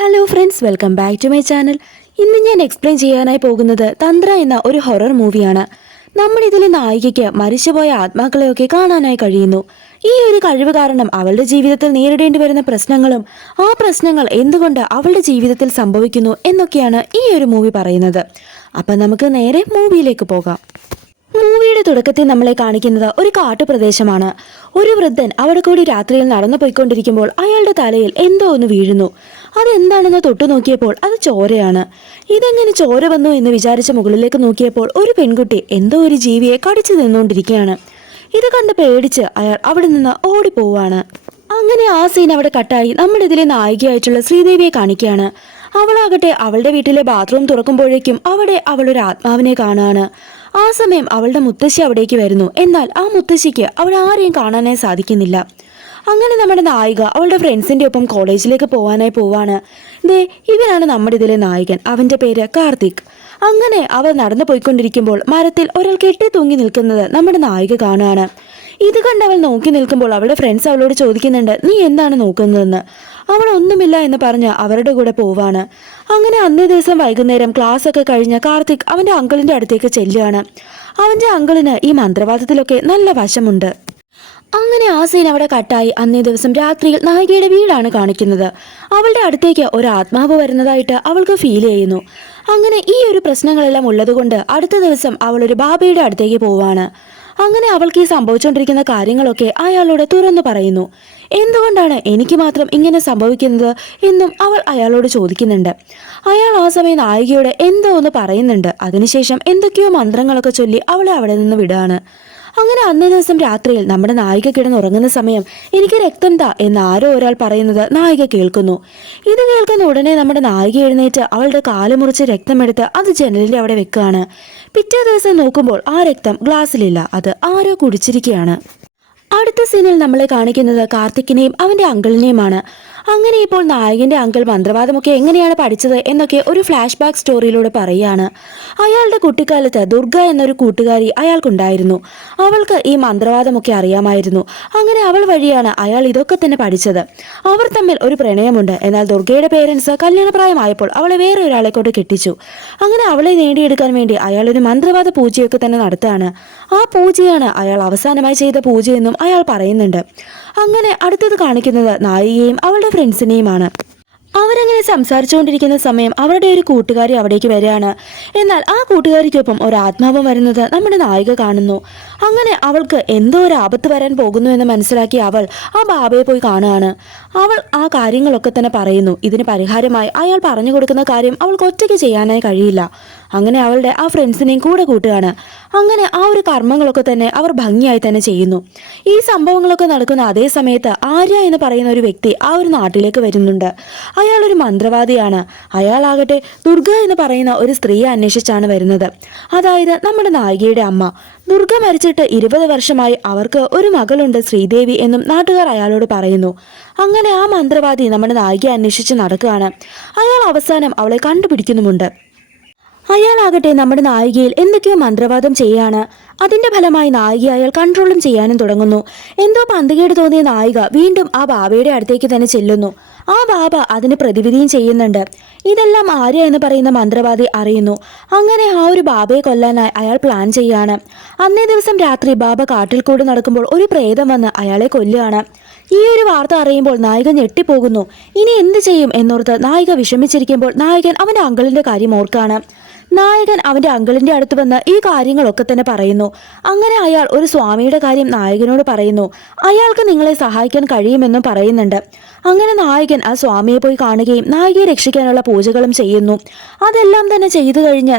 Hello friends, welcome back to my channel. ഇന്ന് ഞാൻ explain ചെയ്യാനായി പോകുന്നത് തന്ത്ര എന്ന ഒരു ഹൊറർ മൂവിയാണ്. നമ്മുടെ ഇതിലെ നായികയ്ക്ക് മരിച്ചുപോയ ആത്മാക്കളെയൊക്കെ കാണാനായി കഴിയുന്നു. ഈ ഒരു കഴിവ് കാരണം അവളുടെ ജീവിതത്തിൽ നേരിടേണ്ടി വരുന്ന പ്രശ്നങ്ങളും ആ പ്രശ്നങ്ങൾ എന്തുകൊണ്ട് അവളുടെ ജീവിതത്തിൽ സംഭവിക്കുന്നു എന്നൊക്കെയാണ് ഈ ഒരു മൂവി പറയുന്നത്. അപ്പം നമുക്ക് നേരെ മൂവിയിലേക്ക് പോകാം. മൂവിയുടെ തുടക്കത്തിൽ നമ്മളെ കാണിക്കുന്നത് ഒരു കാട്ടുപ്രദേശമാണ്. ഒരു വൃദ്ധൻ അവിടെ കൂടി രാത്രിയിൽ നടന്നു പോയിക്കൊണ്ടിരിക്കുമ്പോൾ അയാളുടെ തലയിൽ എന്തോ ഒന്ന് വീഴുന്നു. അതെന്താണെന്ന് തൊട്ടു നോക്കിയപ്പോൾ അത് ചോരയാണ്. ഇതെങ്ങനെ ചോര വന്നു എന്ന് വിചാരിച്ച് മുകളിലേക്ക് നോക്കിയപ്പോൾ ഒരു പെൺകുട്ടി എന്തോ ഒരു ജീവിയെ കടിച്ചു നിന്നുകൊണ്ടിരിക്കുകയാണ്. ഇത് കണ്ട് പേടിച്ച് അയാൾ അവിടെ നിന്ന് ഓടിപ്പോവാണ്. അങ്ങനെ ആ സീൻ അവിടെ കട്ടായി നമ്മുടെ ഇതിലെ നായികയായിട്ടുള്ള ശ്രീദേവിയെ കാണിക്കുകയാണ്. അവളാകട്ടെ അവളുടെ വീട്ടിലെ ബാത്റൂം തുറക്കുമ്പോഴേക്കും അവിടെ അവളൊരു ആത്മാവിനെ കാണാണ്. ആ സമയം അവളുടെ മുത്തശ്ശി അവിടേക്ക് വരുന്നു. എന്നാൽ ആ മുത്തശ്ശിക്ക് അവിടെ ആരെയും കാണാനായി സാധിക്കുന്നില്ല. അങ്ങനെ നമ്മുടെ നായിക അവളുടെ ഫ്രണ്ട്സിന്റെ ഒപ്പം കോളേജിലേക്ക് പോവാനായി പോവാണ്. ദേ, ഇവനാണ് നമ്മുടെ ഇതിലെ നായകൻ. അവന്റെ പേര് കാർത്തിക്. അങ്ങനെ അവൾ നടന്നു പോയിക്കൊണ്ടിരിക്കുമ്പോൾ മരത്തിൽ ഒരാൾ കെട്ടി തൂങ്ങി നിൽക്കുന്നത് നമ്മുടെ നായിക കാണുകയാണ്. ഇത് കണ്ട് അവൾ നോക്കി നിൽക്കുമ്പോൾ അവളുടെ ഫ്രണ്ട്സ് അവളോട് ചോദിക്കുന്നുണ്ട്, നീ എന്താണ് നോക്കുന്നതെന്ന്. അവൾ ഒന്നുമില്ല എന്ന് പറഞ്ഞ് അവരുടെ കൂടെ പോവാണ്. അങ്ങനെ അന്നേ ദിവസം വൈകുന്നേരം ക്ലാസ് ഒക്കെ കഴിഞ്ഞ് കാർത്തിക് അവന്റെ അങ്കിളിന്റെ അടുത്തേക്ക് ചെല്ലുകയാണ്. അവന്റെ അങ്കിളിന് ഈ മന്ത്രവാദത്തിലൊക്കെ നല്ല വശമുണ്ട്. അങ്ങനെ ആ സീൻ അവിടെ കട്ടായി അന്നേ ദിവസം രാത്രിയിൽ നായികയുടെ വീടാണ് കാണിക്കുന്നത്. അവളുടെ അടുത്തേക്ക് ഒരു ആത്മാവ് വരുന്നതായിട്ട് അവൾക്ക് ഫീൽ ചെയ്യുന്നു. അങ്ങനെ ഈ ഒരു പ്രശ്നങ്ങളെല്ലാം ഉള്ളതുകൊണ്ട് അടുത്ത ദിവസം അവൾ ഒരു ബാബയുടെ അടുത്തേക്ക് പോവാണ്. അങ്ങനെ അവൾക്ക് ഈ സംഭവിച്ചുകൊണ്ടിരിക്കുന്ന കാര്യങ്ങളൊക്കെ അയാളോട് തുറന്നു പറയുന്നു. എന്തുകൊണ്ടാണ് എനിക്ക് മാത്രം ഇങ്ങനെ സംഭവിക്കുന്നത് എന്നും അവൾ അയാളോട് ചോദിക്കുന്നുണ്ട്. അയാൾ ആ സമയം നായികയോട് എന്തോ ഒന്ന് പറയുന്നുണ്ട്. അതിനുശേഷം എന്തൊക്കെയോ മന്ത്രങ്ങളൊക്കെ ചൊല്ലി അവളെ അവിടെ നിന്ന് വിടുകയാണ്. അങ്ങനെ അന്നേ ദിവസം രാത്രിയിൽ നമ്മുടെ നായിക കിടന്നുറങ്ങുന്ന സമയം എനിക്ക് രക്തം താ എന്ന് ആരോ ഒരാൾ പറയുന്നത് നായിക കേൾക്കുന്നു. ഇത് കേൾക്കുന്ന ഉടനെ നമ്മുടെ നായിക എഴുന്നേറ്റ് അവളുടെ കാല് മുറിച്ച് രക്തമെടുത്ത് അത് ജനലിന്റെ അവിടെ വെക്കുകയാണ്. പിറ്റേ ദിവസം നോക്കുമ്പോൾ ആ രക്തം ഗ്ലാസ്സിലില്ല, അത് ആരോ കുടിച്ചിരിക്കുകയാണ്. അടുത്ത സീനിൽ നമ്മളെ കാണിക്കുന്നത് കാർത്തിക്കിനെയും അവന്റെ അങ്കിളിനെയുമാണ്. അങ്ങനെ ഇപ്പോൾ നായകന്റെ അങ്കിൾ മന്ത്രവാദമൊക്കെ എങ്ങനെയാണ് പഠിച്ചത് എന്നൊക്കെ ഒരു ഫ്ലാഷ് ബാക്ക് സ്റ്റോറിയിലൂടെ പറയുകയാണ്. അയാളുടെ കുട്ടിക്കാലത്ത് ദുർഗ എന്നൊരു കൂട്ടുകാരി അയാൾക്കുണ്ടായിരുന്നു. അവൾക്ക് ഈ മന്ത്രവാദമൊക്കെ അറിയാമായിരുന്നു. അങ്ങനെ അവൾ വഴിയാണ് അയാൾ ഇതൊക്കെ തന്നെ പഠിച്ചത്. അവർ തമ്മിൽ ഒരു പ്രണയമുണ്ട്. എന്നാൽ ദുർഗയുടെ പേരൻസ് കല്യാണപ്രായമായപ്പോൾ അവളെ വേറെ ഒരാളെ കൊണ്ട് കെട്ടിച്ചു. അങ്ങനെ അവളെ നേടിയെടുക്കാൻ വേണ്ടി അയാൾ ഒരു മന്ത്രവാദ പൂജയൊക്കെ തന്നെ നടത്തുകയാണ്. ആ പൂജയാണ് അയാൾ അവസാനമായി ചെയ്ത പൂജയെന്നും അയാൾ പറയുന്നുണ്ട്. അങ്ങനെ അടുത്തത് കാണിക്കുന്നത് നായികയും അവളുടെ ഫ്രണ്ട്സിനെയുമാണ്. അവരങ്ങനെ സംസാരിച്ചുകൊണ്ടിരിക്കുന്ന സമയം അവരുടെ ഒരു കൂട്ടുകാരി അവിടേക്ക് വരികയാണ്. എന്നാൽ ആ കൂട്ടുകാരിക്കൊപ്പം ഒരു ആത്മാവ് വരുന്നത് നമ്മുടെ നായിക കാണുന്നു. അങ്ങനെ അവൾക്ക് എന്തോ ഒരു ആപത്ത് വരാൻ പോകുന്നു എന്ന് മനസ്സിലാക്കി അവൾ ആ ബാബയെ പോയി കാണുകയാണ്. അവൾ ആ കാര്യങ്ങളൊക്കെ തന്നെ പറയുന്നു. ഇതിന് പരിഹാരമായി അയാൾ പറഞ്ഞു കൊടുക്കുന്ന കാര്യം അവൾക്ക് ഒറ്റയ്ക്ക് ചെയ്യാനായി കഴിയില്ല. അങ്ങനെ അവളുടെ ആ ഫ്രണ്ട്സിനെയും കൂടെ കൂട്ടുകയാണ്. അങ്ങനെ ആ ഒരു കർമ്മങ്ങളൊക്കെ തന്നെ അവർ ഭംഗിയായി തന്നെ ചെയ്യുന്നു. ഈ സംഭവങ്ങളൊക്കെ നടക്കുന്ന അതേ സമയത്ത് ആര്യ എന്ന് പറയുന്ന ഒരു വ്യക്തി ആ ഒരു നാട്ടിലേക്ക് വരുന്നുണ്ട്. അയാൾ ഒരു മന്ത്രവാദിയാണ്. അയാളാകട്ടെ ദുർഗ എന്ന് പറയുന്ന ഒരു സ്ത്രീയെ അന്വേഷിച്ചാണ് വരുന്നത്. അതായത് നമ്മുടെ നായികയുടെ അമ്മ. ദുർഗ മരിച്ചിട്ട് 20 വർഷമായി. അവർക്ക് ഒരു മകളുണ്ട്, ശ്രീദേവി എന്നും നാട്ടുകാർ അയാളോട് പറയുന്നു. അങ്ങനെ ആ മന്ത്രവാദി നമ്മുടെ നായികയെ അന്വേഷിച്ച് നടക്കുകയാണ്. അയാൾ അവസാനം അവളെ കണ്ടുപിടിക്കുന്നുമുണ്ട്. അയാളാകട്ടെ നമ്മുടെ നായികയിൽ എന്തൊക്കെയോ മന്ത്രവാദം ചെയ്യാണ്. അതിന്റെ ഫലമായി നായിക അയാൾ കൺട്രോളും ചെയ്യാനും തുടങ്ങുന്നു. എന്തോ പന്തികേട് തോന്നിയ നായിക വീണ്ടും ആ ബാബയുടെ അടുത്തേക്ക് തന്നെ ചെല്ലുന്നു. ആ ബാബ അതിന് പ്രതിവിധിയും ചെയ്യുന്നുണ്ട്. ഇതെല്ലാം ആര്യ എന്ന് പറയുന്ന മന്ത്രവാദി അറിയുന്നു. അങ്ങനെ ആ ഒരു ബാബയെ കൊല്ലാനായി അയാൾ പ്ലാൻ ചെയ്യാണ്. അന്നേ ദിവസം രാത്രി ബാബ കാട്ടിൽ കൂടി നടക്കുമ്പോൾ ഒരു പ്രേതം വന്ന് അയാളെ കൊല്ലുകയാണ്. ഈ ഒരു വാർത്ത അറിയുമ്പോൾ നായിക ഞെട്ടിപ്പോകുന്നു. ഇനി എന്ത് ചെയ്യും എന്നോർത്ത് നായിക വിഷമിച്ചിരിക്കുമ്പോൾ നായകൻ അവന്റെ അങ്കിളിന്റെ കാര്യം ഓർക്കാണ്. നായകൻ അവന്റെ അങ്കിളിന്റെ അടുത്ത് വന്ന് ഈ കാര്യങ്ങളൊക്കെ തന്നെ പറയുന്നു. അങ്ങനെ അയാൾ ഒരു സ്വാമിയുടെ കാര്യം നായകനോട് പറയുന്നു. അയാൾക്ക് നിങ്ങളെ സഹായിക്കാൻ കഴിയുമെന്നും പറയുന്നുണ്ട്. അങ്ങനെ നായകൻ ആ സ്വാമിയെ പോയി കാണുകയും നായികയെ രക്ഷിക്കാനുള്ള പൂജകളും ചെയ്യുന്നു. അതെല്ലാം തന്നെ ചെയ്തു കഴിഞ്ഞ്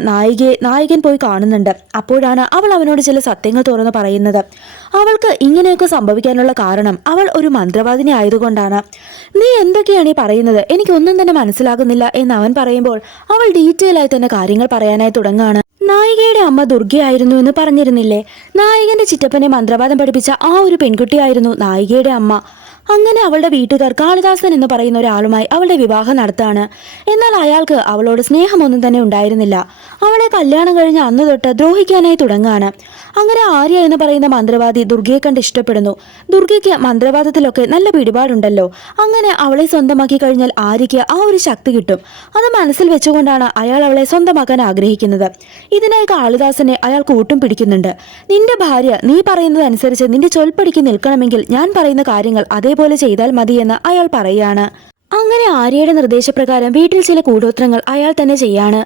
നായകൻ പോയി കാണുന്നുണ്ട്. അപ്പോഴാണ് അവൾ അവനോട് ചില സത്യങ്ങൾ തുറന്നു പറയുന്നത്. അവൾക്ക് ഇങ്ങനെയൊക്കെ സംഭവിക്കാനുള്ള കാരണം അവൾ ഒരു മന്ത്രവാദിനി ആയതുകൊണ്ടാണ്. നീ എന്തൊക്കെയാണ് ഈ പറയുന്നത്, എനിക്കൊന്നും തന്നെ മനസ്സിലാകുന്നില്ല എന്ന് അവൻ പറയുമ്പോൾ അവൾ ഡീറ്റെയിൽ ആയി തന്നെ കാര്യങ്ങൾ പറയാനായി തുടങ്ങാണ്. നായികയുടെ അമ്മ ദുർഗയായിരുന്നു എന്ന് പറഞ്ഞിരുന്നില്ലേ? നായകന്റെ ചിറ്റപ്പനെ മന്ത്രവാദം പഠിപ്പിച്ച ആ ഒരു പെൺകുട്ടിയായിരുന്നു നായികയുടെ അമ്മ. അങ്ങനെ അവളുടെ വീട്ടുകാർ കാളിദാസൻ എന്ന് പറയുന്ന ഒരാളുമായി അവളുടെ വിവാഹം നടത്താണ്. എന്നാൽ അയാൾക്ക് അവളോട് സ്നേഹമൊന്നും തന്നെ ഉണ്ടായിരുന്നില്ല. അവളെ കല്യാണം കഴിഞ്ഞ അന്ന് തൊട്ട് ദ്രോഹിക്കാനായി തുടങ്ങാണ്. അങ്ങനെ ആര്യ എന്ന് പറയുന്ന മന്ത്രവാദി ദുർഗയെ കണ്ട് ഇഷ്ടപ്പെടുന്നു. ദുർഗയ്ക്ക് മന്ത്രവാദത്തിലൊക്കെ നല്ല പിടിപാടുണ്ടല്ലോ. അങ്ങനെ അവളെ സ്വന്തമാക്കി കഴിഞ്ഞാൽ ആര്യയ്ക്ക് ആ ഒരു ശക്തി കിട്ടും. അത് മനസ്സിൽ വെച്ചുകൊണ്ടാണ് അയാൾ അവളെ സ്വന്തമാക്കാൻ ആഗ്രഹിക്കുന്നത്. ഇതിനായി കാളിദാസനെ അയാൾ കൂട്ടും പിടിക്കുന്നുണ്ട്. നിന്റെ ഭാര്യ നീ പറയുന്നതനുസരിച്ച് നിന്റെ ചൊൽപ്പടിക്ക് നിൽക്കണമെങ്കിൽ ഞാൻ പറയുന്ന കാര്യങ്ങൾ അതേപോലെ ചെയ്താൽ മതിയെന്ന് അയാൾ പറയുകയാണ്. അങ്ങനെ ആര്യയുടെ നിർദ്ദേശപ്രകാരം വീട്ടിൽ ചില കൂടോത്രങ്ങൾ അയാൾ തന്നെ ചെയ്യാണ്.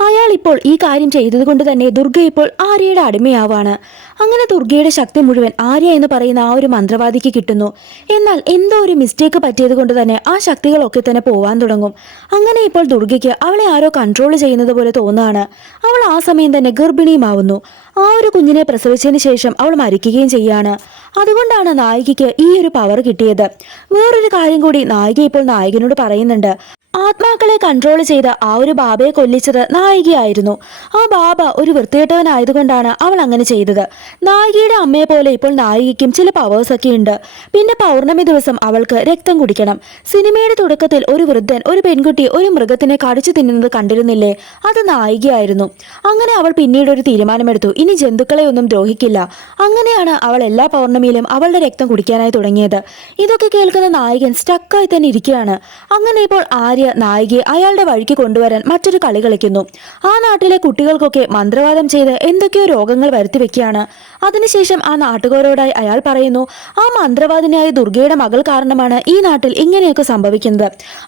അയാൾ ഇപ്പോൾ ഈ കാര്യം ചെയ്തതുകൊണ്ട് തന്നെ ദുർഗ ഇപ്പോൾ ആര്യയുടെ അടിമയാവാണ്. അങ്ങനെ ദുർഗയുടെ ശക്തി മുഴുവൻ ആര്യ എന്ന് പറയുന്ന ആ ഒരു മന്ത്രവാദിക്ക് കിട്ടുന്നു. എന്നാൽ എന്തോ ഒരു മിസ്റ്റേക്ക് പറ്റിയത് കൊണ്ട് തന്നെ ആ ശക്തികളൊക്കെ തന്നെ പോവാൻ തുടങ്ങും. അങ്ങനെ ഇപ്പോൾ ദുർഗയ്ക്ക് അവളെ ആരോ കൺട്രോൾ ചെയ്യുന്നത് പോലെ തോന്നുകയാണ്. അവൾ ആ സമയം തന്നെ ഗർഭിണിയുമാവുന്നു. ആ ഒരു കുഞ്ഞിനെ പ്രസവിച്ചതിന് ശേഷം അവൾ മരിക്കുകയും ചെയ്യാണ്. അതുകൊണ്ടാണ് നായികയ്ക്ക് ഈ ഒരു പവർ കിട്ടിയത്. വേറൊരു കാര്യം കൂടി നായിക ഇപ്പോൾ നായകനോട് പറയുന്നുണ്ട്. ആത്മാക്കളെ കൺട്രോൾ ചെയ്ത ആ ഒരു ബാബയെ കൊല്ലിച്ചത് നായികയായിരുന്നു. ആ ബാബ ഒരു വൃത്തികെട്ടവനായതുകൊണ്ടാണ് അവൾ അങ്ങനെ ചെയ്തത്. നായികയുടെ അമ്മയെ പോലെ ഇപ്പോൾ നായികയ്ക്കും ചില പവേഴ്സ് ഒക്കെ ഉണ്ട്. പിന്നെ പൗർണമി ദിവസം അവൾക്ക് രക്തം കുടിക്കണം. സിനിമയുടെ തുടക്കത്തിൽ ഒരു വൃദ്ധൻ ഒരു പെൺകുട്ടി ഒരു മൃഗത്തിനെ കടിച്ചു തിന്നുന്നത് കണ്ടിരുന്നില്ലേ? അത് നായികയായിരുന്നു. അങ്ങനെ അവൾ പിന്നീട് ഒരു തീരുമാനമെടുത്തു, ഇനി ജന്തുക്കളെ ഒന്നും ദ്രോഹിക്കില്ല. അങ്ങനെയാണ് അവൾ എല്ലാ പൗർണമിയിലും അവളുടെ രക്തം കുടിക്കാനായി തുടങ്ങിയത്. ഇതൊക്കെ കേൾക്കുന്ന നായകൻ സ്റ്റക്കായി തന്നെ ഇരിക്കുകയാണ്. അങ്ങനെ ഇപ്പോൾ ആര്യ നായികയെ അയാളുടെ വഴിക്ക് കൊണ്ടുവരാൻ മറ്റൊരു കളി കളിക്കുന്നു. ആ നാട്ടിലെ കുട്ടികൾക്കൊക്കെ മന്ത്രവാദം ചെയ്ത് എന്തൊക്കെയോ രോഗങ്ങൾ വരുത്തി വെക്കുകയാണ്. അതിനുശേഷം ആ നാട്ടുകാരോടായി അയാൾ പറയുന്നു, ആ മന്ത്രവാദിനിയായ ദുർഗയുടെ മകൾ കാരണമാണ് ഈ നാട്ടിൽ ഇങ്ങനെയൊക്കെ സംഭവിക്കുന്നത്.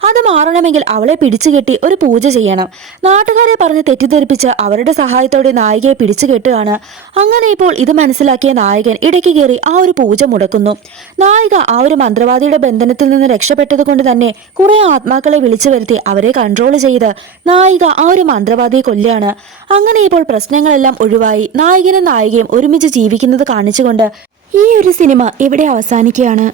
അത് മാറണമെങ്കിൽ അവളെ പിടിച്ചുകെട്ടി ഒരു പൂജ ചെയ്യണം. നാട്ടുകാരെ പറഞ്ഞ് തെറ്റിദ്ധരിപ്പിച്ച് അവരുടെ സഹായത്തോടെ നായികയെ പിടിച്ചു കെട്ടുകയാണ്. അങ്ങനെ ഇപ്പോൾ ഇത് മനസ്സിലാക്കിയ നായകൻ ഇടയ്ക്ക് കയറി ആ ഒരു പൂജ മുടക്കുന്നു. നായിക ആ ഒരു മന്ത്രവാദിയുടെ ബന്ധനത്തിൽ നിന്ന് രക്ഷപ്പെട്ടത് കൊണ്ട് തന്നെ കുറെ ആത്മാക്കളെ വിളിച്ചു വരുത്തി അവരെ കൺട്രോൾ ചെയ്ത് നായിക ആ ഒരു മന്ത്രവാദിയെ കൊല്ലുകയാണ്. അങ്ങനെ ഇപ്പോൾ പ്രശ്നങ്ങളെല്ലാം ഒഴിവായി നായകനും നായികയും ഒരുമിച്ച് ജീവിക്കുന്നത് കാണിച്ചുകൊണ്ട് ഈ ഒരു സിനിമ ഇവിടെ അവസാനിക്കുകയാണ്.